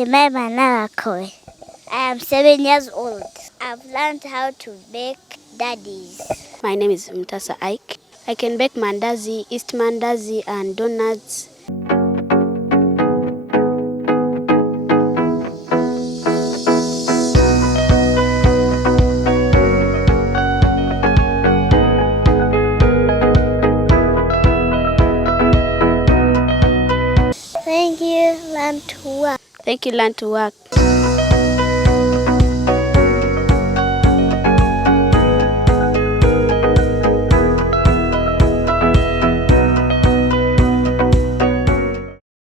I am 7 years old. I've learned how to bake daddies. My name is Mtasa Ike. I can bake mandazi, East mandazi, and donuts. Thank you, learn to work. Thank you, learn to work.